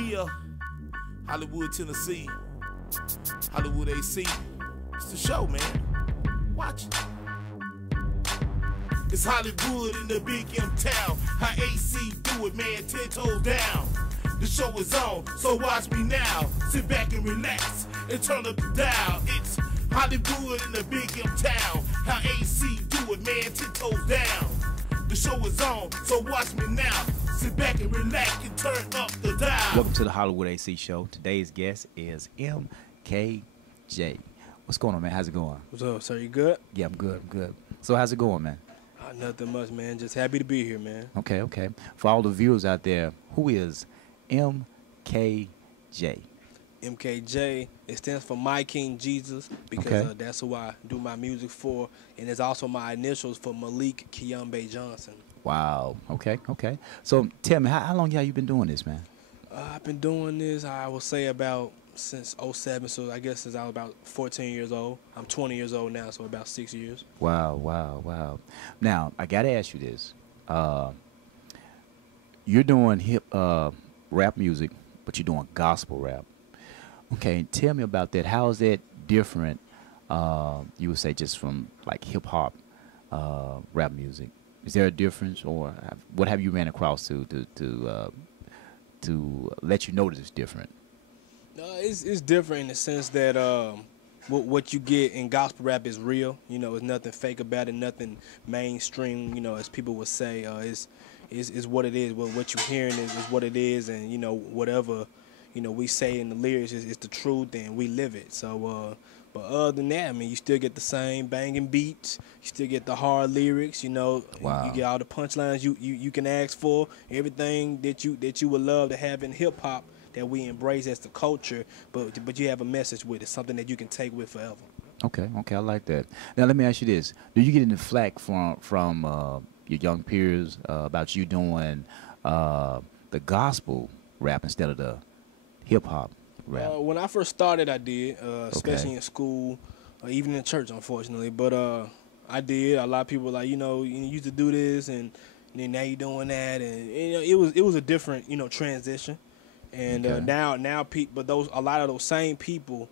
Yeah, Hollywood, Tennessee, Hollywood AC. It's the show, man. Watch it. It's Hollywood in the big M town. How AC do it, man, 10 toes down. The show is on, so watch me now. Sit back and relax and turn up the dial. It's Hollywood in the big M town. How AC do it, man, 10 toes down. The show is on, so watch me now. Sit back and relax and turn up the dial. Welcome to the Hollywood AC show. Today's guest is M.K.J. What's going on, man? How's it going? What's up, sir? You good? Yeah, I'm good. I'm good. So how's it going, man? Nothing much, man. Just happy to be here, man. Okay, okay. For all the viewers out there, who is M.K.J.? M.K.J. It stands for My King Jesus because that's who I do my music for, and it's also my initials for Malik Kiyambe Johnson. Wow. Okay, okay. So tell me, how long have you been doing this, man? I've been doing this, I will say, about since '07, so I guess since I was about 14 years old. I'm 20 years old now, so about 6 years. Wow, wow, wow. Now, I got to ask you this. You're doing hip rap music, but you're doing gospel rap. Okay, tell me about that. How is that different, you would say, just from like hip-hop rap music? Is there a difference, or what have you ran across to let you know that it's different? It's different in the sense that what you get in gospel rap is real. You know, there's nothing fake about it, nothing mainstream. You know, as people would say, is what it is. What you're hearing is what it is, and you know, whatever we say in the lyrics is the truth, and we live it. So, but other than that, I mean, you still get the same banging beats. You still get the hard lyrics. You know, wow. You get all the punchlines you can ask for. Everything that you would love to have in hip hop that we embrace as the culture. But you have a message with it, something that you can take with forever. Okay, okay, I like that. Now let me ask you this: do you get any flack from your young peers about you doing the gospel rap instead of the hip hop rap? When I first started, I did, especially in school, even in church, unfortunately. But I did. A lot of people were like, you used to do this, and then now you're doing that, and it was a different transition. And now but a lot of those same people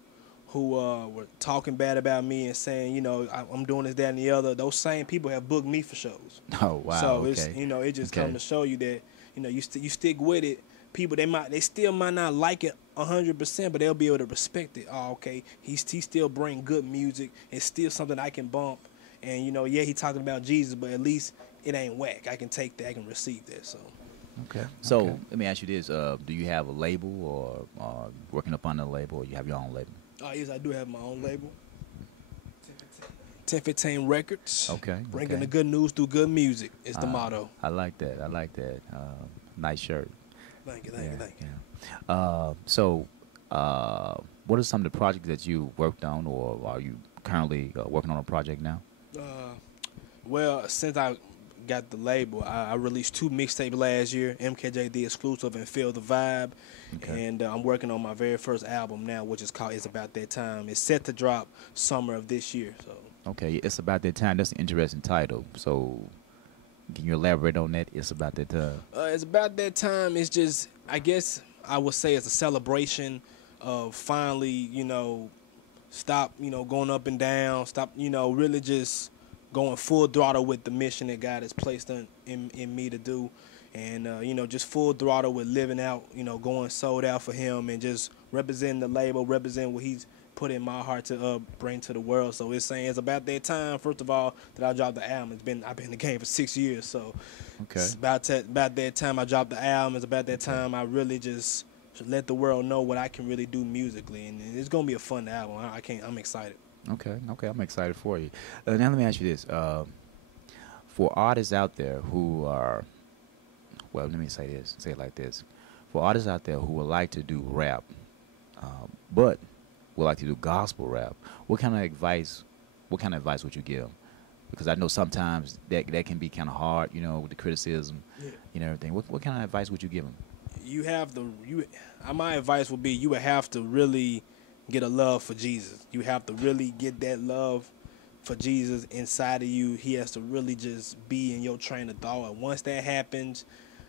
who were talking bad about me and saying, I'm doing this, that, and the other, those same people have booked me for shows. Oh wow! So okay. it's it just come to show you that you stick with it. People they still might not like it 100%, but they'll be able to respect it. Oh, okay, he still bring good music. It's still something I can bump, and yeah, he talking about Jesus, but at least it ain't whack. I can take that, I can receive that. So. Okay. So let me ask you this: do you have a label, or working up on a label, or you have your own label? Yes, I do have my own label. 1015 Records. Okay. Bringing the good news through good music is the motto. I like that. I like that. Nice shirt. Thank you. Thank you. So, what are some of the projects that you worked on, or are you currently working on a project now? Well, since I got the label, I released 2 mixtapes last year, M.K.J. The Exclusive and Feel the Vibe. Okay. And I'm working on my very first album now, which is called It's About That Time. It's set to drop summer of this year. So. Okay, It's About That Time. That's an interesting title. So can you elaborate on that? It's About That Time. It's About That Time. It's just, I guess I would say it's a celebration of finally, stop, going up and down, stop, really just going full throttle with the mission that God has placed in me to do. And, just full throttle with living out, going sold out for him and just representing the label, representing what he's put in my heart to bring to the world. So it's saying it's about that time, first of all, that I dropped the album. I've been in the game for 6 years, so it's about that time I dropped the album. It's about that time I really just let the world know what I can really do musically, and it's gonna be a fun album. I'm excited. Okay, I'm excited for you. Now let me ask you this: for artists out there who are, well, let me say it like this: for artists out there who would like to do rap, but would like to do gospel rap, what kind of advice would you give? Because I know sometimes that can be kind of hard, with the criticism, everything. What kind of advice would you give them? My advice would be you would have to really get a love for Jesus. You have to really get that love for Jesus inside of you. He has to really just be in your train of thought. And once that happens,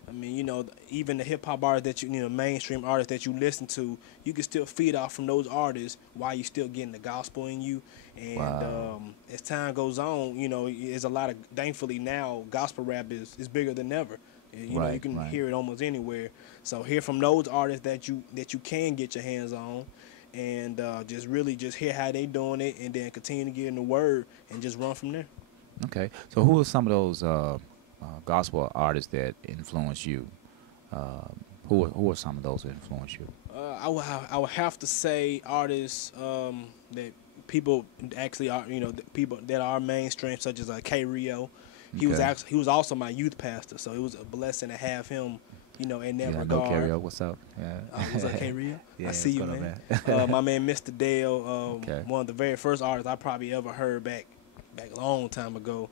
I mean, you know, even the hip hop artists that you know, mainstream artists that you listen to, you can still feed off from those artists while you still getting the gospel in you. And Wow. as time goes on, you know, there's a lot of, thankfully now, gospel rap is bigger than ever. You know, you Right, can right. hear it almost anywhere. So hear from those artists that you can get your hands on, and just really just hear how they doing it, and then continue to get in the word and just run from there. Okay. So who are some of those gospel artists that influence you? Who are some of those that influence you? I would have to say artists that people actually are, you know, the people that are mainstream, such as K Rio. He was Okay. actually, he was also my youth pastor, so it was a blessing to have him, you know, in that Yeah, I regard. know Carrie. What's up? Yeah. What's up, K Rio? Yeah, I see you, what's man. up, man? My man, Mr. Dale, Okay. one of the very first artists I probably ever heard back a long time ago,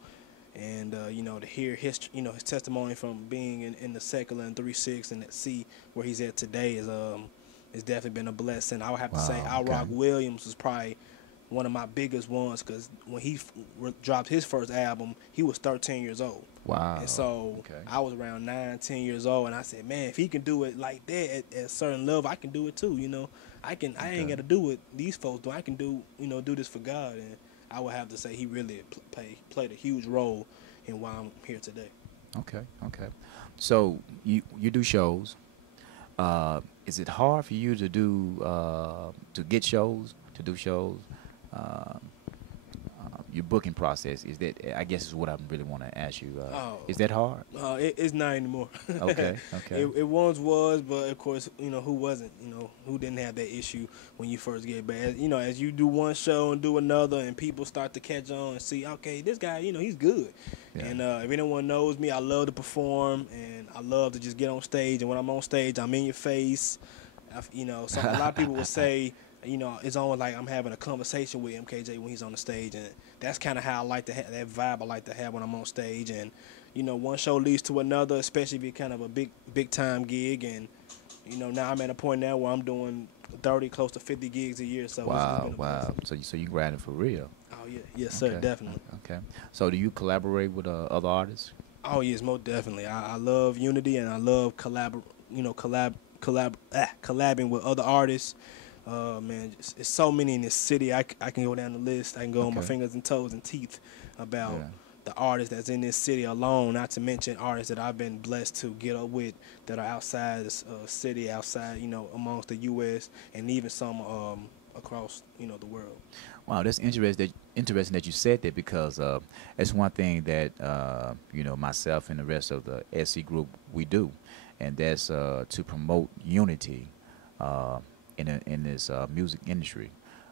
and you know, to hear his, you know, his testimony from being in the secular and 3-6 and see where he's at today is definitely been a blessing. I would have to say Wow, Al okay. Rock Williams was probably one of my biggest ones, because when he dropped his first album, he was 13 years old. Wow. And so Okay. I was around 9, 10 years old, and I said, man, if he can do it like that at a certain level, I can do it too. You know, I ain't got to do what these folks do. I can do, you know, do this for God. And I would have to say he really played a huge role in why I'm here today. Okay. Okay. So you do shows. Is it hard for you to do to get shows, to do shows? Your booking process, is that, I guess, is what I really want to ask you. Is that hard? It's not anymore. Okay. Okay. It once was, but of course, you know, who wasn't, you know, who didn't have that issue when you first get back. You know, as you do one show and do another, and people start to catch on and see, okay, this guy, you know, he's good. Yeah. And if anyone knows me, I love to perform, and I love to just get on stage. And when I'm on stage, I'm in your face. You know, so a lot of people will say, you know, it's almost like I'm having a conversation with M.K.J. when he's on the stage, and that's kind of how I like to have that vibe I like to have when I'm on stage. And you know, one show leads to another, especially if it's kind of a big time gig. And you know, now I'm at a point now where I'm doing 30, close to 50 gigs a year. So Wow. it's been a Wow. blessing. So you grinding for real? Oh yeah, yes sir, Okay. definitely. Okay. So do you collaborate with other artists? Oh yes, most definitely. I love unity, and I love collabing with other artists. Man, it's so many in this city. I can go down the list. I can go on my Okay. fingers and toes and teeth about Yeah. the artists that's in this city alone, not to mention artists that I've been blessed to get up with that are outside the city, outside, you know, amongst the U.S. and even some across, you know, the world. Wow, that's interesting that you said that, because that's one thing that you know, myself and the rest of the SC group, we do, and that's to promote unity in this music industry.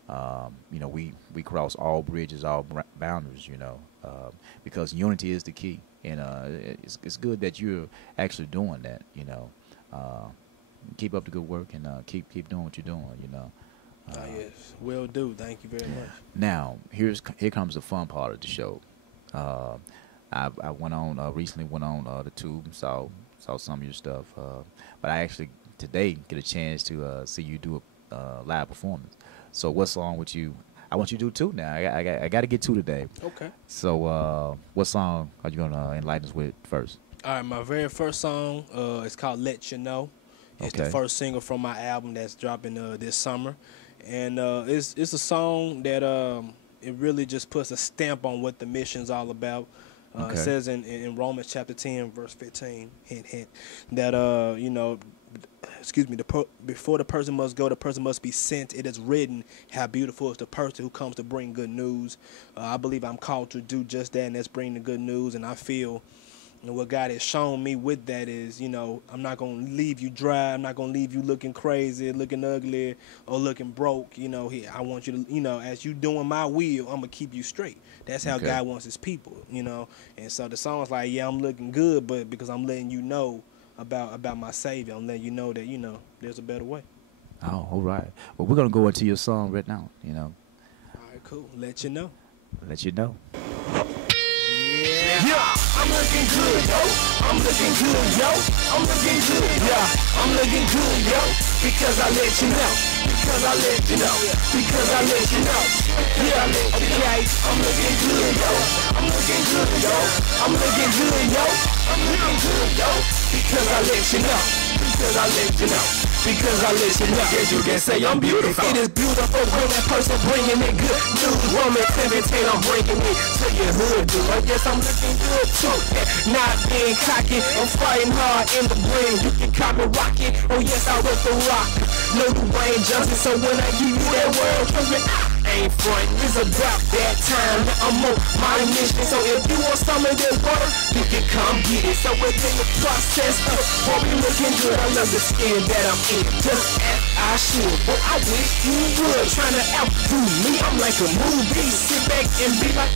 You know, we cross all bridges, all boundaries. You know, because unity is the key, and it's good that you're actually doing that. You know, keep up the good work, and keep doing what you're doing. You know. Yes, will do. Thank you very much. Now, here comes the fun part of the show. I went on recently went on the Tube, saw some of your stuff, but I actually today get a chance to see you do a live performance. So what song would you? I want you to do two now. I got to get two today. Okay. So what song are you gonna enlighten us with first? All right, my very first song is called "Let You Know." It's the Okay. first single from my album that's dropping this summer, and it's a song that it really just puts a stamp on what the mission's all about. It Okay. says in Romans chapter 10, verse 15, hint, hint, that you know, excuse me, before the person must go, the person must be sent. It is written, how beautiful is the person who comes to bring good news. I believe I'm called to do just that, and that's bring the good news. And I feel, and what God has shown me with that is, you know, I'm not going to leave you dry. I'm not going to leave you looking crazy, looking ugly, or looking broke. You know, I want you to, you know, as you doing my will, I'm going to keep you straight. That's how Okay. God wants his people, you know. And so the song's like, yeah, I'm looking good, but because I'm letting you know about my Savior, I'm letting you know that, you know, there's a better way. Oh, all right. Well, we're gonna go into your song right now. You know, All right, cool. Let you know. let you know. Yeah, I'm looking good, yo. I'm looking good, yo. I'm looking good, yeah. I'm looking good, yo. Because I let you know. because I let you know, because I let you know. Yeah, okay, I'm looking good, yo. I'm looking good, yo. I'm looking good, yo. I'm looking good, yo. Because I let you know, because I let you know. Because I let you know, as you can say I'm beautiful. It is beautiful when that person bringing in good news. Woman 17, I'm bringing it to your hood, dude. I guess I'm looking good too. Not being cocky, I'm fighting hard in the brain. You can cop me rocking. Oh yes, I work the rock. No Dwayne Johnson, so when I give you that word, trust me, I ain't front. It's about that time. Now I'm on my mission. So if you want some of that work, you can come get it. So within the process of what we looking good, I love the skin that I'm in. Just as I should, but I wish you would. Trying to outdo me, I'm like a movie. Sit back and be like,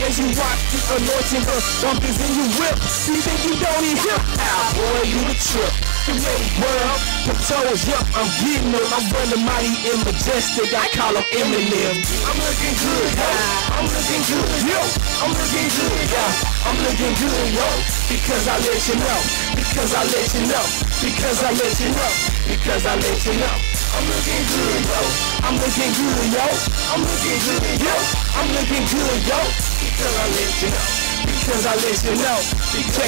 as you watch the anointing, the bumpers in your whip. You think you don't need hip? Ah, boy, you the trip. You make world, the toes, yup, I'm getting them. I'm running mighty and majestic. I call them Eminem. I'm looking good, yo. I'm looking good, yo. I'm looking good, yo. I'm looking good, yo. Because I let you know. Because I let you know. Because I let you know. Because I let you know. I'm looking good, yo. I'm looking good, yo. I'm looking good, yo. I'm looking good, yo. Because I let you know. Because I let you know. Check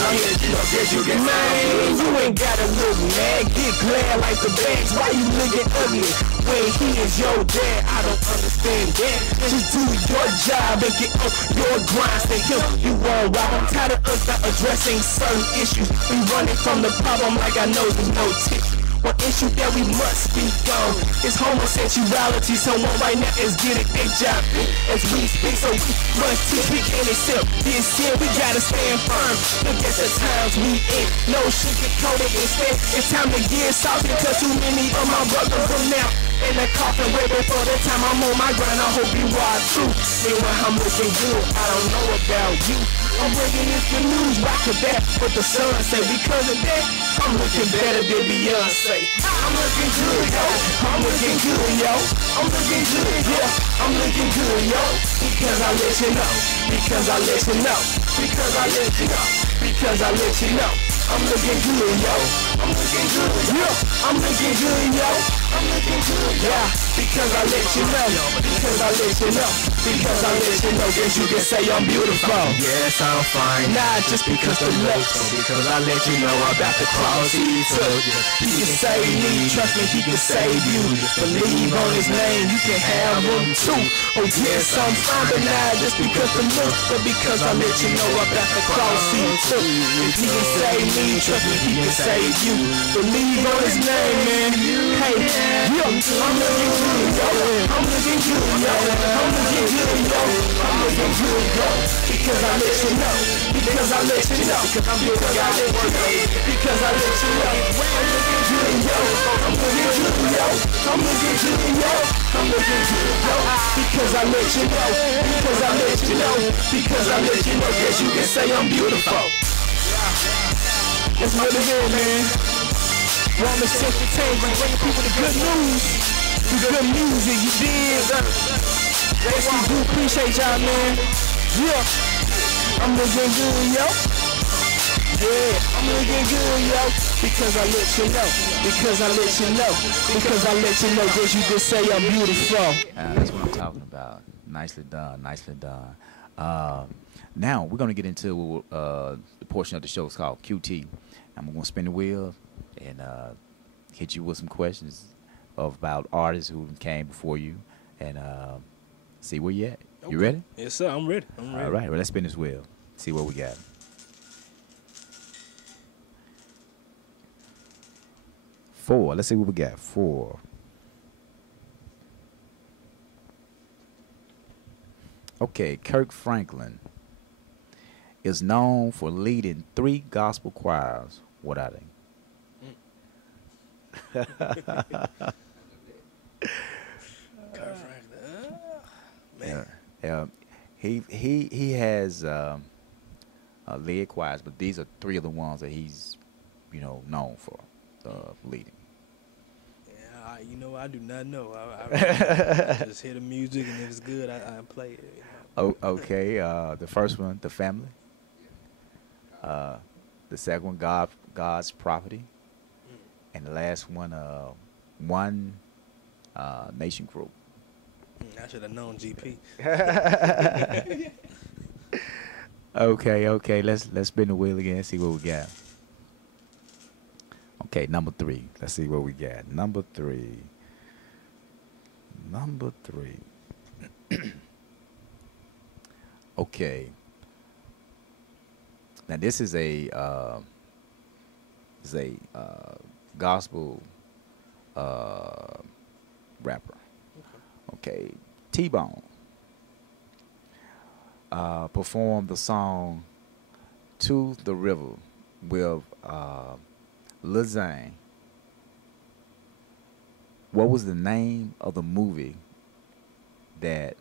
it, man, you ain't gotta look mad. Get glad like the bags. Why you looking ugly when he is your dad? I don't understand that. Just do your job and get up your grind. Say him, you won't rob. I'm tired of us not addressing certain issues. We running from the problem like I know there's no tissue. One issue that we must speak on is homosexuality. Someone right now is getting HIV as we speak. So we must teach, we can't accept this here. We gotta stand firm. Look at the times we in. No sugarcoating instead. It's time to get saucy, cause too many of my brothers are now in the coffin way before the time I'm on my grind. I hope you are too. Meanwhile, I'm looking good. I don't know about you. I'm bringing this good news, rock to that, what the sun say. Because of that, I'm looking better than Beyonce. I'm looking good, yo. I'm looking good, yo. I'm looking good, yo. I'm looking good, yo. Because I let you know. Because I let you know. Because I let you know. Because I let you know. I'm looking good, yo. I'm looking good, yo. I'm looking good, yo. I'm looking good, yeah. Because I let you know. Because I let you know. Because I let you know. Guess you can say I'm beautiful. Yes, I'm fine. Not just because the looks. Because I let you know about the cross he took. He can save me. Trust me, he can save you. Just believe on his name. You can have him too. Oh yes, I'm fine. But not just because the looks. But because I let you know about the cross he took. If he can save me, trust me, he can save you. Believe on his name, man. Hey, yo, I'm looking good, yo. I'm looking good, yo. I'm looking good, yo. I'm looking good, yo. Because I let you know. Because I let you know. Because I'm good, I let you know. Because I let you know. I'm looking good, yo. I'm looking good, yo. I'm looking good, yo. I'm looking good, yo. Because I let you know. Because I let you know. Because I let you know. Guess you can say I'm beautiful. That's what it is, man. Woman's entertainment, bringing people the good news, the good music, you dig? thescgroup, appreciate y'all, man. Yeah, I'm looking good, yo. Yeah, I'm looking good, yo. Because I let you know. Because I let you know. Because I let you know. Guess you can say I'm beautiful. That's what I'm talking about. Nicely done, nicely done. Now we're gonna get into the portion of the show. It's called QT. I'm gonna spin the wheel and hit you with some questions about artists who came before you and see where you at. You ready? Yes, sir. I'm ready. I'm ready. All right. Well, let's spin this wheel. See what we got. 4. Let's see what we got. 4. Okay, Kirk Franklin is known for leading 3 gospel choirs. What are they? Kirk Franklin. Man. He has lead choirs, but these are 3 of the ones that he's known for leading. Yeah, you know, I do not know. I just hear the music, and if it's good, I play it. You know? Oh, okay. The first one, The Family. The second one, God's Property. And the last one, One Nation Group. I should have known GP. Okay. Let's spin the wheel again. See what we got. Okay, number 3. Let's see what we got. Number 3. Okay. Now this is a gospel rapper. Okay, T-Bone performed the song "To the River" with Lil Zane. What was the name of the movie that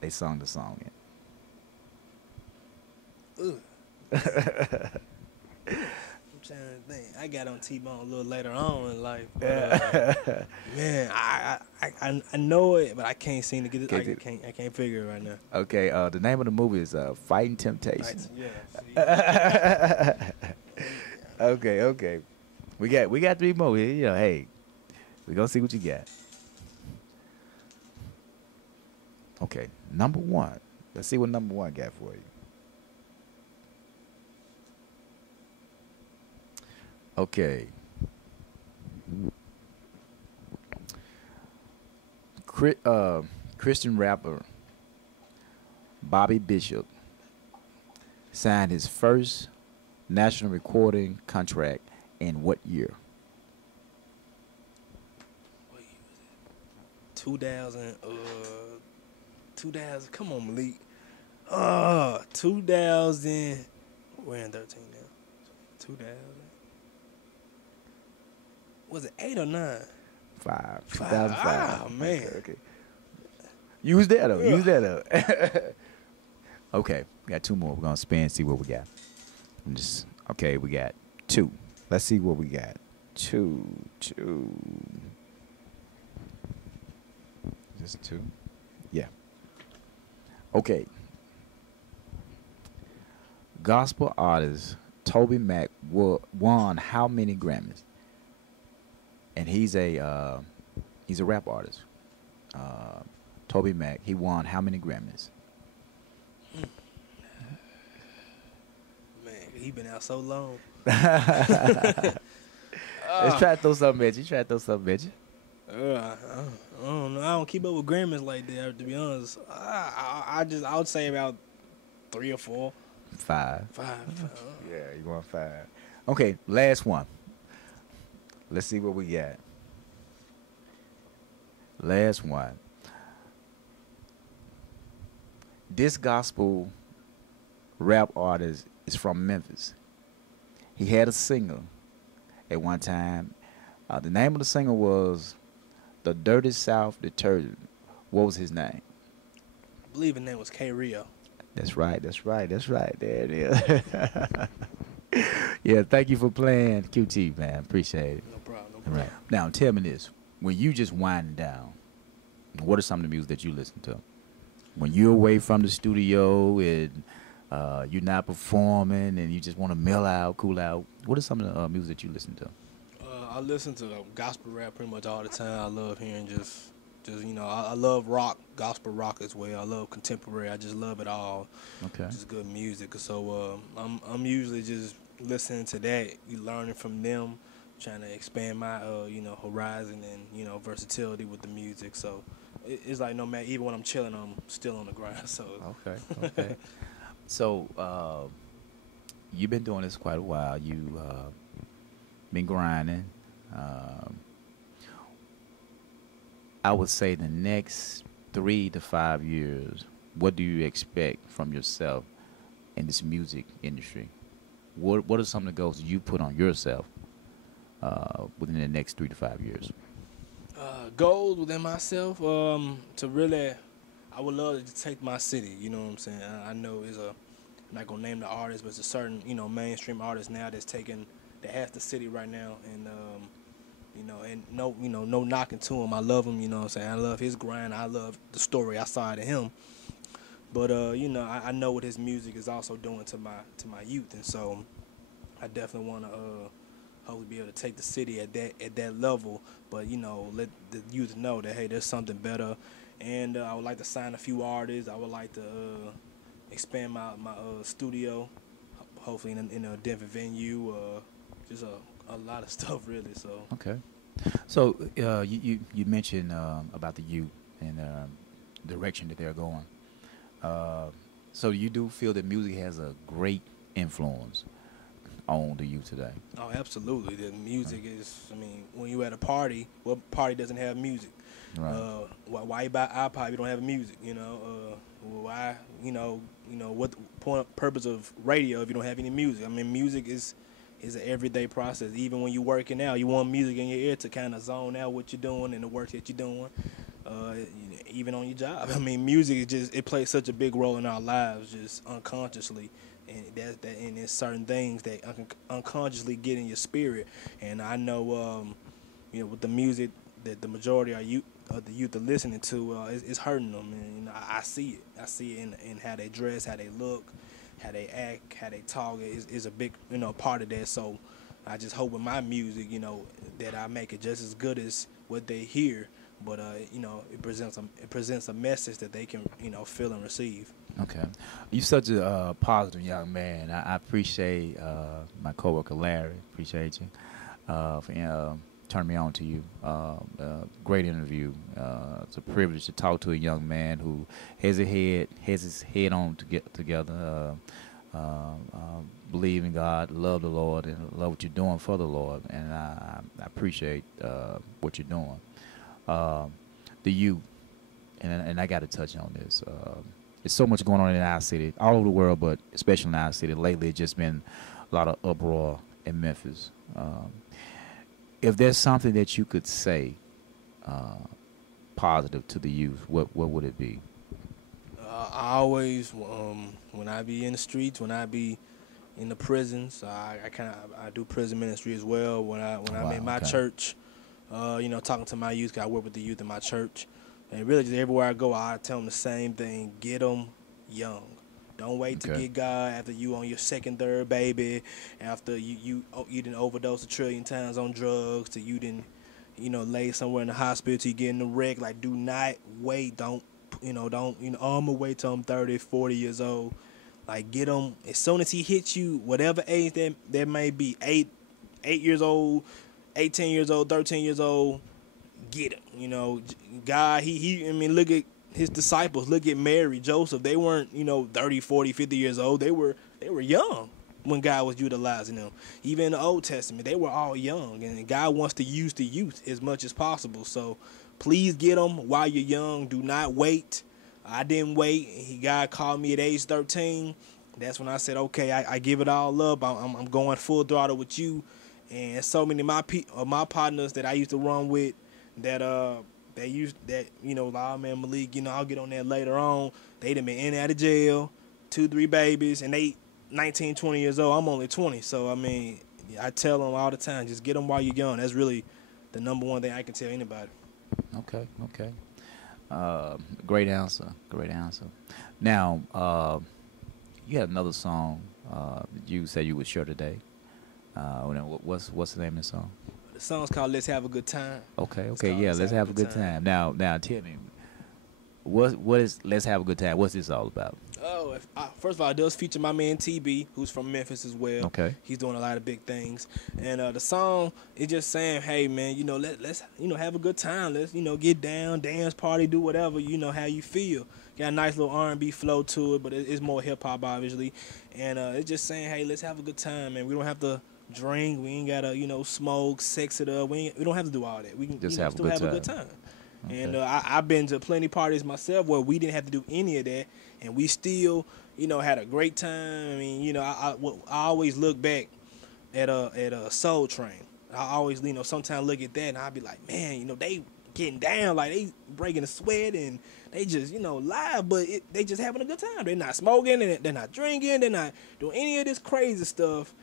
they sung the song in? I'm trying to think. I got on T-Bone a little later on in life. But, man, I know it, but I can't seem to get it. I can't figure it right now. Okay, the name of the movie is Fighting Temptation. Yeah. Okay. We got 3 more. You know, hey, we gonna see what you got. Okay, number 1. Let's see what number 1 got for you. Okay. Christian rapper Bobby Bishop signed his first national recording contract in what year? 2000. Come on, Malik. 2000. We're in 13 now. 2000. Was it 8 or 9? 5. 5. 2005. Oh, man. Okay. Use that up. Use that up. Okay, we got 2 more. We're gonna spin, see what we got. Okay, we got 2. Let's see what we got. 2. Just 2. Yeah. Okay. Gospel artist Toby Mac won how many Grammys? And he's a rap artist. Toby Mac, he won how many Grammys? Man, he been out so long. Let's try to throw something at you. I don't know. I don't keep up with Grammys like that, to be honest. I would say about 3 or 4. 5. 5. Yeah, you going 5. Okay, last one. Let's see what we got. Last one. This gospel rap artist is from Memphis. He had a singer at one time. The name of the singer was The Dirty South Detergent. What was his name? I believe his name was K. Rio. That's right. There it is. Yeah, thank you for playing, QT, man. Appreciate it. No problem. All right. Now, tell me this. When you just winding down, what are some of the music that you listen to? When you're away from the studio and you're not performing and you just want to mill out, cool out, what are some of the music that you listen to? I listen to gospel rap pretty much all the time. I love hearing just I love rock, gospel rock as well. I love contemporary. I just love it all. Okay. Just good music. So I'm usually just listening to that, learning from them, trying to expand my horizon and versatility with the music. So it's like no matter, even when I'm chilling, I'm still on the grind. So Okay. So you've been doing this quite a while. You been grinding. I would say the next 3 to 5 years, what do you expect from yourself in this music industry? What are some of the goals you put on yourself within the next 3 to 5 years? Goals within myself, to really, I would love to take my city. You know what I'm saying? I know I'm not gonna name the artist, but it's a certain mainstream artist now that has the city right now, and no knocking to him. I love him. You know what I'm saying? I love his grind. I love the story I saw to him. But I know what his music is also doing to my youth, and so I definitely want to hopefully be able to take the city at that level. But you know, let the youth know that hey, there's something better. And I would like to sign a few artists. I would like to expand my studio, hopefully in a different venue. Just a lot of stuff really. So Okay. So you mentioned about the youth and direction that they're going. So you do feel that music has a great influence on the youth today? oh, absolutely. The music is. I mean, when you at a party, what party doesn't have music? Right. Why you buy iPod if you don't have music? You know, why what the purpose of radio if you don't have any music? I mean, music is an everyday process. Even when you're working out, you want music in your ear to kind of zone out what you're doing and the work that you're doing. Even on your job, I mean, music is just it plays such a big role in our lives, just unconsciously, and and there's certain things that unconsciously get in your spirit. And I know, with the music that the majority of the youth are listening to, it's hurting them, and I see it. I see it in how they dress, how they look, how they act, how they talk is a big part of that. So I just hope with my music, that I make it just as good as what they hear, but it presents a message that they can feel and receive. Okay. You're such a positive young man. I appreciate my coworker Larry. Appreciate you for turning me on to you. Great interview. It's a privilege to talk to a young man who has his head on to get together. Believe in God, love the Lord, and love what you're doing for the Lord. And I appreciate what you're doing. The youth, and I got to touch on this. There's so much going on in our city, all over the world, but especially in our city. Lately, it's just been a lot of uproar in Memphis. If there's something that you could say positive to the youth, what would it be? I always, when I be in the streets, when I be in the prisons, I do prison ministry as well. When I'm in my church, talking to my youth, 'cause I work with the youth in my church, and really just everywhere I go, I tell them the same thing: get them young. Don't wait to get God after you on your second, third baby, after you didn't overdose 1 trillion times on drugs, till you didn't, lay somewhere in the hospital till you get in the wreck. Like, do not wait. Don't, I'm gonna wait till I'm 30, 40 years old. Like, get him as soon as he hits you, whatever age that may be, 8 years old, 18 years old, 13 years old, get him. God, I mean, look at his disciples. Look at Mary, Joseph. They weren't, 30, 40, 50 years old. They were young when God was utilizing them. Even in the Old Testament, they were all young, and God wants to use the youth as much as possible. So please get them while you're young. Do not wait. I didn't wait. God called me at age 13. That's when I said, okay, I give it all up. I'm going full throttle with you. And so many of my partners that I used to run with that Lawman Malik, I'll get on that later on. They done been in and out of jail, 2, 3 babies, and they 19, 20 years old. I'm only 20. So, I mean, I tell them all the time, just get them while you're young. That's really the number one thing I can tell anybody. Okay. Great answer. Now, you had another song you said you would share today. What's the name of the song? The song's called "Let's Have a Good Time." Okay, yeah, let's have a good time. Now, tell me, what is "Let's Have a Good Time"? What's this all about? Oh, first of all, it does feature my man TB, who's from Memphis as well. Okay, he's doing a lot of big things, and the song is just saying, "Hey, man, let's have a good time. Let's get down, dance, party, do whatever how you feel." Got a nice little R&B flow to it, but it's more hip hop, obviously, and it's just saying, "Hey, let's have a good time, man. We don't have to drink. We ain't gotta smoke, sex it up. We don't have to do all that. We can just still have a good time." Okay. And I've been to plenty parties myself where we didn't have to do any of that, and we still, had a great time. I mean, I always look back at a Soul Train. I always, sometimes look at that and I'll be like, man, they getting down, like they breaking a sweat and they just, live, but they just having a good time. They're not smoking, and they're not drinking, they're not doing any of this crazy stuff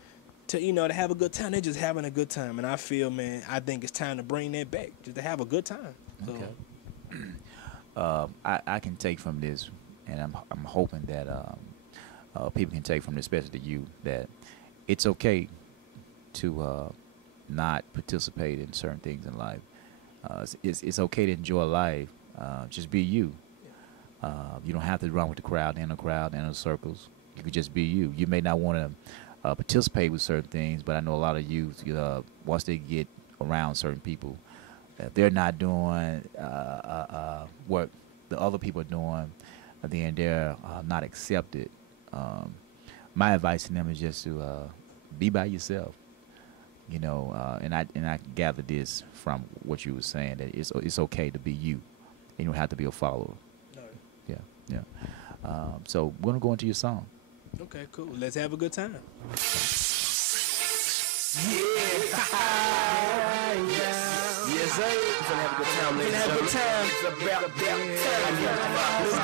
to, to have a good time. They're just having a good time, and I feel, man, I think it's time to bring that back, just to have a good time. So. Okay. I can take from this, and I'm hoping that people can take from this, especially you, that it's okay to not participate in certain things in life. It's okay to enjoy life. Just be you. You don't have to run with the crowd, in the crowd, in the circles. You could just be you. You may not want to participate with certain things, but I know a lot of youth, once they get around certain people, if they're not doing what the other people are doing, then they're not accepted. My advice to them is just to be by yourself. And I gathered this from what you were saying, that it's okay to be you. You don't have to be a follower. No. Yeah. So we're gonna go into your song. Okay, cool. Let's have a good time. Yes, sir. We're gonna have a good time, ladies. Have a good time. It's about that time. Let's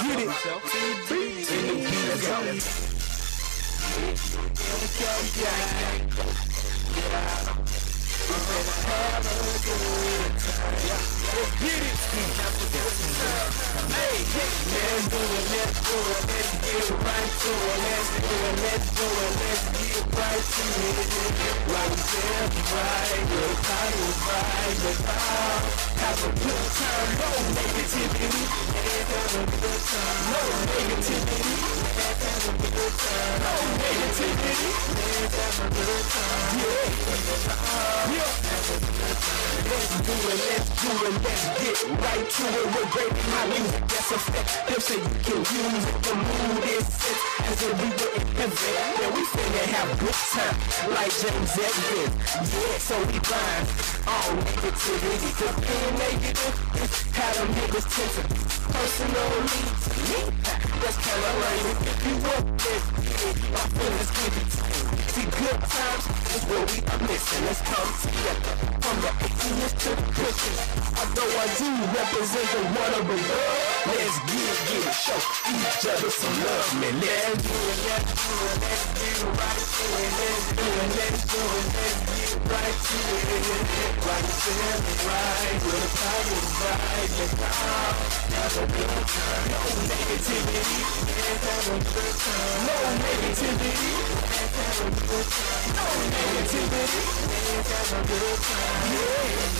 get right to it. We're breaking my music that's effective, so you can use it. The mood is set as if we were in heaven. Yeah, we finna have a good time like James Evans. Yeah, so we blind all negativity. Cause being negative is how them niggas tend to be. Personally, to me, that's kinda lame. If you want this, my feelings give it to you. See, good times is what we are missing. Let's come together from the atheists to the Christians. Although I do represent the one of the world, let's get it, show each other some love, man. Let's do it, let's get right to it, let's do it, let's get right to it. Right to it, right, with a power right, let's have a good time. No negativity, let's have a good time. No negativity, let's have a good time. No negativity, let's have a good time. Yeah.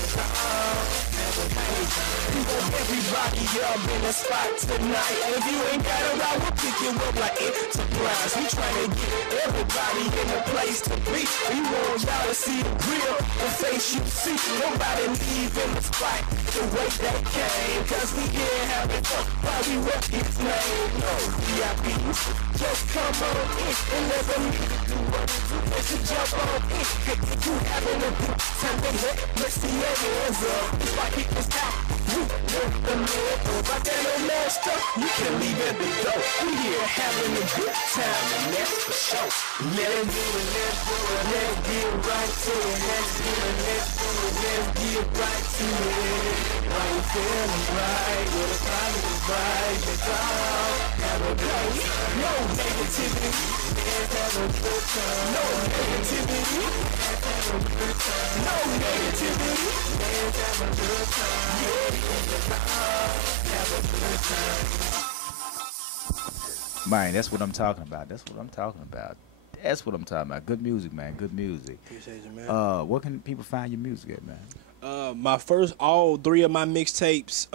We want everybody up in the spot tonight. And if you ain't got it right, we'll pick you up like Enterprise. We trying to get everybody in the place to be. We want y'all to see the real, the face you see. Nobody leave in the spot the way they came. Cause we here having fun while we rep his name. No VIPs, just come on in and let them do what they do. Let you jump on in. If you having a good time, then let's see your hands up. It's like people's out. You want the man over there, no more stuff. You can leave at the door. We here having a good time, and that's for sure. Let's do it, let's do it, let's get right to it. Let's do it, let's do it, let's get right to it. Why you feeling right? With a positive vibe, let's all have a good time. No negativity, let's have a good time. No negativity, let's have a good time. No negativity, let's have a good time. Yeah, let's all have a good time. Man, that's what I'm talking about. That's what I'm talking about. That's what I'm talking about. Good music, man. Good music. Appreciate you, man. Where can people find your music at, man? All three of my mixtapes,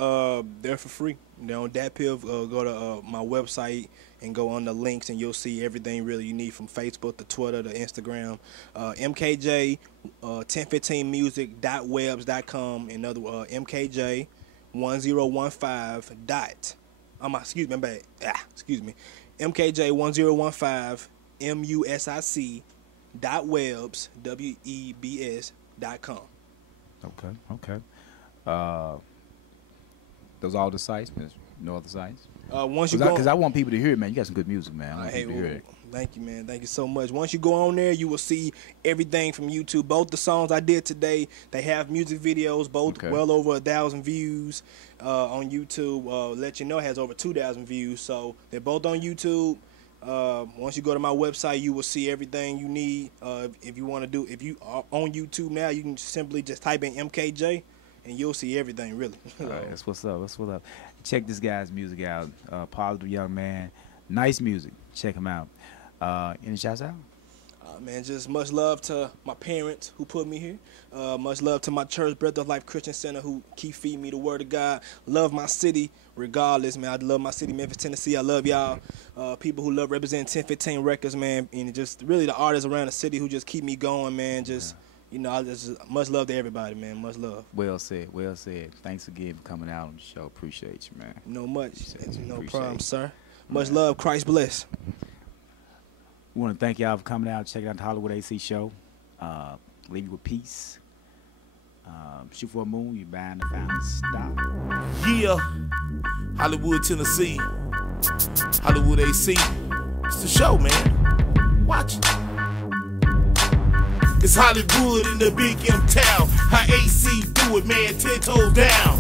they're for free. They're on DatPiff. Go to my website and go on the links, and you'll see everything really you need from Facebook to Twitter to Instagram. M.K.J. 1015music.webs.com. Another M.K.J. 1015 dot. Excuse me, excuse me. M.K.J. 1015 music .webs WEBS.com. Okay. Those all the sites, man. No other sites. Once you go, because I want people to hear it, man. You got some good music, man. I want people to hear it. Thank you, man. Thank you so much. Once you go on there, you will see everything from YouTube. Both the songs I did today, they have music videos, both well over 1,000 views on YouTube. Let you know, it has over 2,000 views. So they're both on YouTube. Once you go to my website, you will see everything you need. If you are on YouTube now, you can simply just type in MKJ, and you'll see everything, really. All right, that's what's up. That's what's up. Check this guy's music out. Positive young man. Nice music. Check him out. Any shouts out? Man, just much love to my parents who put me here. Much love to my church, Breath of Life Christian Center, who keep feeding me the word of God. Love my city regardless, man. I love my city, Memphis, Tennessee. I love y'all. People who love representing 1015 Records, man. And just really the artists around the city who just keep me going, man. Just, you know, I just much love to everybody, man. Much love. Well said, well said. Thanks again for coming out on the show. Appreciate you, man. No much. No Appreciate problem, it. sir. Much love. Christ bless. We want to thank y'all for coming out, checking out the Hollywood AC show. Leave you with peace. Shoot for a moon, you bound to find stop. Yeah, Hollywood, Tennessee, Hollywood AC. It's the show, man. Watch it. It's Hollywood in the big M town. How AC do it, man, 10 toes down.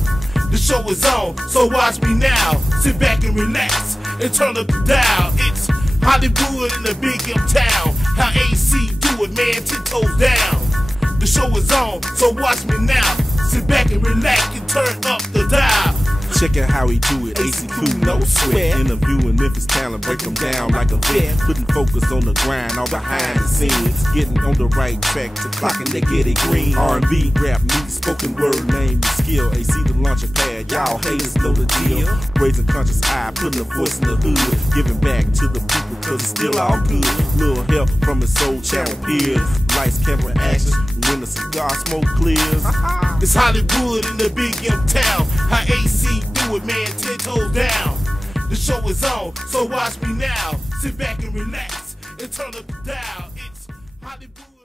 The show is on, so watch me now. Sit back and relax and turn up the dial. It's Hollywood in the big M town. How AC do it, man, 10 toes down. The show is on, so watch me now. Sit back and relax and turn up the dial. Check out how he do it, AC cool, no sweat. Interviewing Memphis talent, break them down like a vet. Putting focus on the grind, all behind the scenes. Getting on the right track to clocking they get it green. R&B, rap, music, spoken word, name, the skill. AC the launcher pad, y'all haters know the deal. Raising conscious eye, putting a voice in the hood. Giving back to the people, cause it's still all good. Little help from his soul channel peers. Lights, camera, action, when the cigar smoke clears. It's Hollywood in the big M town. How AC do it, man, 10 toes down. The show is on, so watch me now. Sit back and relax and turn up the dial. It's Hollywood.